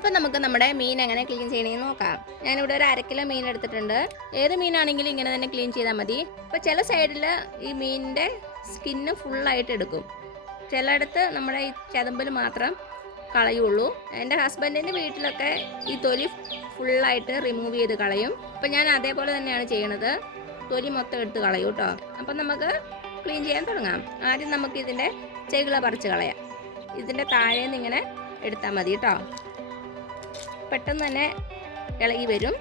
അപ്പം നമുക്ക് നമ്മുടെ മീൻ എങ്ങനെ ക്ലീൻ ചെയ്യണമെന്ന് നോക്കാം. ഞാനിവിടെ ഒരു 1/2 കിലോ മീൻ എടുത്തിട്ടുണ്ട്. ഏത് മീനാണെങ്കിലും ഇങ്ങനെ തന്നെ ക്ലീൻ ചെയ്താൽ മതി. അപ്പോൾ ചില സൈഡിൽ ഈ മീനിൻ്റെ സ്കിന്ന് ഫുള്ളായിട്ട് എടുക്കും, ചിലയിടത്ത് നമ്മുടെ ഈ ചതമ്പൽ മാത്രം കളയുള്ളൂ. എൻ്റെ ഹസ്ബൻഡിൻ്റെ വീട്ടിലൊക്കെ ഈ തൊലി ഫുള്ളായിട്ട് റിമൂവ് ചെയ്ത് കളയും. അപ്പോൾ ഞാൻ അതേപോലെ തന്നെയാണ് ചെയ്യണത്, തൊലി മൊത്തം എടുത്ത് കളയും കേട്ടോ. അപ്പം നമുക്ക് ക്ലീൻ ചെയ്യാൻ തുടങ്ങാം. ആദ്യം നമുക്ക് ഇതിൻ്റെ ചെകിള പറിച്ച് കളയാം. ഇതിൻ്റെ താഴേന്ന് ഇങ്ങനെ എടുത്താൽ മതി കേട്ടോ. പെട്ടെന്ന് തന്നെ ഇളകി വരും,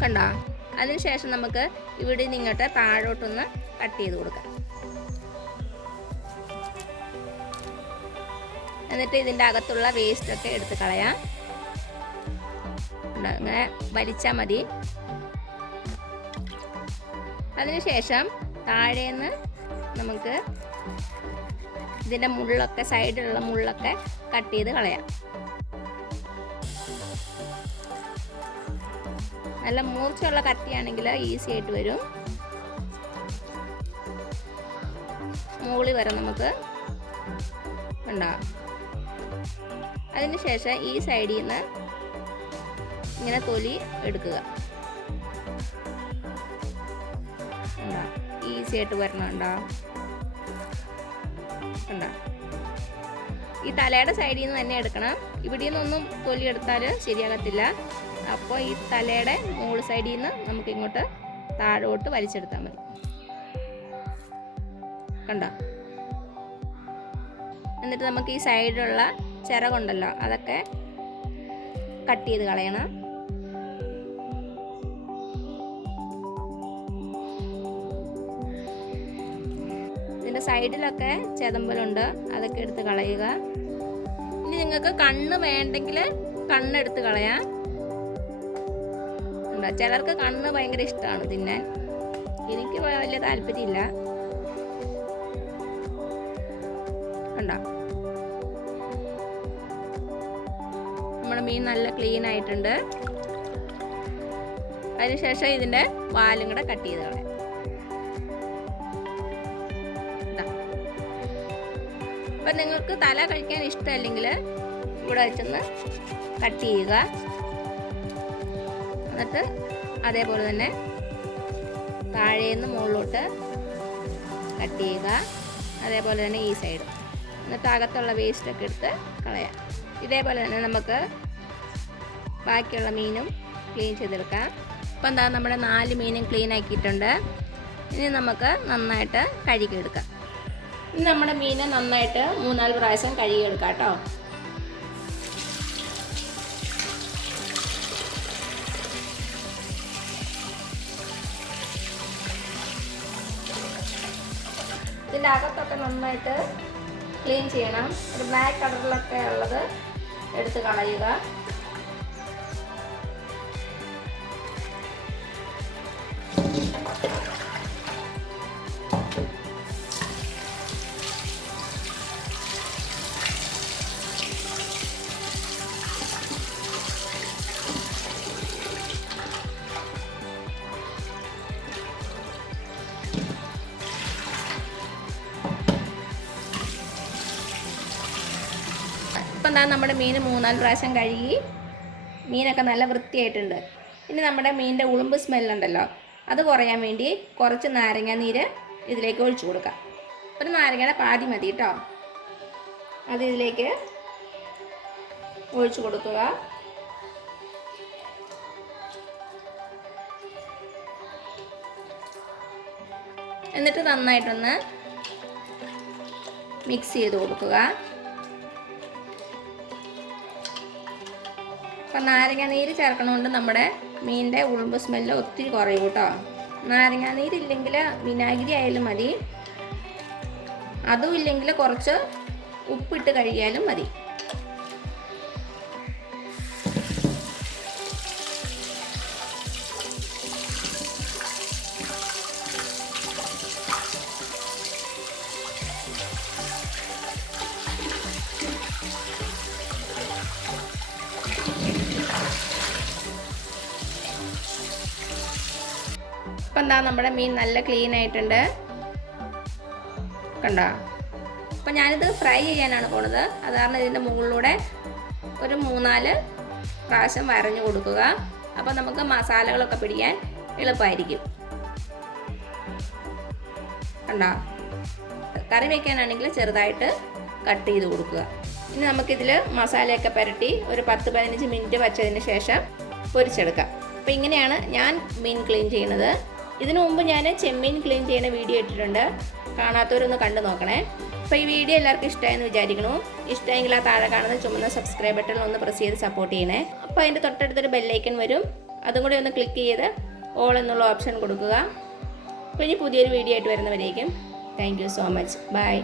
കണ്ടോ? അതിനുശേഷം നമുക്ക് ഇവിടെ നിന്ന് ഇങ്ങോട്ട് താഴോട്ടൊന്ന് കട്ട് ചെയ്ത് കൊടുക്കാം. എന്നിട്ട് ഇതിൻ്റെ അകത്തുള്ള വേസ്റ്റൊക്കെ എടുത്ത് കളയാം. അങ്ങനെ വലിച്ചാൽ മതി. അതിനുശേഷം താഴേന്ന് നമുക്ക് ഇതിൻ്റെ മുള്ളൊക്കെ, സൈഡിലുള്ള മുള്ളൊക്കെ കട്ട് ചെയ്ത് കളയാം. നല്ല മൂർച്ചയുള്ള കത്തിയാണെങ്കിൽ ഈസി ആയിട്ട് വരും. മുകളിൽ വരെ നമുക്ക് ഉണ്ടാകും. അതിനുശേഷം ഈ സൈഡിൽ നിന്ന് ഇങ്ങനെ തൊലി എടുക്കുക. ഈസി ആയിട്ട് വരണുണ്ടോ? ഉണ്ടോ? ഈ തലയുടെ സൈഡിൽ നിന്ന് തന്നെ എടുക്കണം. ഇവിടെ നിന്നൊന്നും തൊലി എടുത്താൽ ശരിയാകത്തില്ല. അപ്പോൾ ഈ തലയുടെ മുകൾ സൈഡിൽ നിന്ന് നമുക്ക് ഇങ്ങോട്ട് താഴോട്ട് വലിച്ചെടുത്താൽ മതി. കണ്ടോ? എന്നിട്ട് നമുക്ക് ഈ സൈഡിലുള്ള ചിറകുണ്ടല്ലോ അതൊക്കെ കട്ട് ചെയ്ത് കളയണം. ഇതിൻ്റെ സൈഡിലൊക്കെ ചെതമ്പലുണ്ട്, അതൊക്കെ എടുത്ത് കളയുക. ഇനി നിങ്ങൾക്ക് കണ്ണ് വേണ്ടെങ്കിൽ കണ്ണെടുത്ത് കളയാം. ചിലർക്ക് കണ്ണ് ഭയങ്കര ഇഷ്ടമാണ് തിന്നാൻ, എനിക്ക് വലിയ താല്പര്യമില്ല. കണ്ടോ? നമ്മുടെ മീൻ നല്ല ക്ലീൻ ആയിട്ടുണ്ട്. അതിനുശേഷം ഇതിൻ്റെ വാലും കൂടെ കട്ട് ചെയ്ത് കളയാം. അപ്പം നിങ്ങൾക്ക് തല കഴിക്കാൻ ഇഷ്ടമല്ലെങ്കിൽ ഇവിടെ വെച്ചൊന്ന് കട്ട് ചെയ്യുക. എന്നിട്ട് അതേപോലെ തന്നെ താഴേന്ന് മുകളിലോട്ട് കട്ട് ചെയ്യുക. അതേപോലെ തന്നെ ഈ സൈഡ്. എന്നിട്ട് അകത്തുള്ള വേസ്റ്റൊക്കെ എടുത്ത് കളയാം. ഇതേപോലെ തന്നെ നമുക്ക് ബാക്കിയുള്ള മീനും ക്ലീൻ ചെയ്തെടുക്കാം. അപ്പം എന്താ, നമ്മുടെ 4 മീനും ക്ലീൻ ആക്കിയിട്ടുണ്ട്. ഇനി നമുക്ക് നന്നായിട്ട് കഴുകിയെടുക്കാം. ഇനി നമ്മുടെ മീനെ നന്നായിട്ട് 3-4 പ്രാവശ്യം കഴുകിയെടുക്കാം കേട്ടോ. ഇതിൻ്റെ അകത്തൊക്കെ നന്നായിട്ട് ക്ലീൻ ചെയ്യണം. ഒരു ബ്ലാക്ക് കളറിലൊക്കെ ഉള്ളത് എടുത്ത് കളയുക. ഇപ്പം എന്താ, നമ്മുടെ മീൻ 3-4 പ്രാവശ്യം കഴുകി മീനൊക്കെ നല്ല വൃത്തിയായിട്ടുണ്ട്. ഇനി നമ്മുടെ മീനിൻ്റെ ഉളുമ്പ് സ്മെല്ലുണ്ടല്ലോ അത് കുറയാൻ വേണ്ടി കുറച്ച് നാരങ്ങ നീര് ഇതിലേക്ക് ഒഴിച്ചു കൊടുക്കാം. ഒരു നാരങ്ങയുടെ പാതി മതി കേട്ടോ. അത് ഇതിലേക്ക് ഒഴിച്ചു കൊടുക്കുക. എന്നിട്ട് നന്നായിട്ടൊന്ന് മിക്സ് ചെയ്ത് കൊടുക്കുക. അപ്പം നാരങ്ങ നീര് ചേർക്കണോണ്ട് നമ്മുടെ മീനിൻ്റെ ഉളുമ്പ് സ്മെല്ല് ഒത്തിരി കുറയും കേട്ടോ. നാരങ്ങ നീരില്ലെങ്കിൽ വിനാഗിരി ആയാലും മതി, അതും ഇല്ലെങ്കിൽ കുറച്ച് ഉപ്പിട്ട് കഴുകിയാലും മതി. ഇപ്പം എന്താ, നമ്മുടെ മീൻ നല്ല ക്ലീൻ ആയിട്ടുണ്ട്. കണ്ടോ? അപ്പോൾ ഞാനിത് ഫ്രൈ ചെയ്യാനാണ് പോണത്. അത് കാരണം ഇതിൻ്റെ മുകളിലൂടെ ഒരു 3-4 പ്രാവശ്യം വരഞ്ഞു കൊടുക്കുക. അപ്പോൾ നമുക്ക് മസാലകളൊക്കെ പിടിക്കാൻ എളുപ്പമായിരിക്കും. കണ്ടോ? കറി വയ്ക്കാനാണെങ്കിൽ ചെറുതായിട്ട് കട്ട് ചെയ്ത് കൊടുക്കുക. ഇനി നമുക്കിതിൽ മസാലയൊക്കെ പുരട്ടി ഒരു 10-15 മിനിറ്റ് വച്ചതിന് ശേഷം പൊരിച്ചെടുക്കാം. അപ്പോൾ ഇങ്ങനെയാണ് ഞാൻ മീൻ ക്ലീൻ ചെയ്യുന്നത്. ഇതിനു മുമ്പ് ഞാൻ ചെമ്മീൻ ക്ലീൻ ചെയ്യുന്ന വീഡിയോ ഇട്ടിട്ടുണ്ട്. കാണാത്തവരൊന്ന് കണ്ടു നോക്കണേ. അപ്പോൾ ഈ വീഡിയോ എല്ലാവർക്കും ഇഷ്ടമായെന്ന് വിചാരിക്കണു. ഇഷ്ടമെങ്കിൽ ആ താഴെ കാണുന്ന ചുമന്ന സബ്സ്ക്രൈബ് ബട്ടൺ ഒന്ന് പ്രസ് ചെയ്ത് സപ്പോർട്ട് ചെയ്യണേ. അപ്പോൾ അതിൻ്റെ തൊട്ടടുത്തൊരു ബെല്ലൈക്കൺ വരും. അതും കൂടി ഒന്ന് ക്ലിക്ക് ചെയ്ത് ഓൾ എന്നുള്ള ഓപ്ഷൻ കൊടുക്കുക. അപ്പോൾ ഇനി പുതിയൊരു വീഡിയോ ആയിട്ട് വരുന്നവരേക്കും thank you so much. By.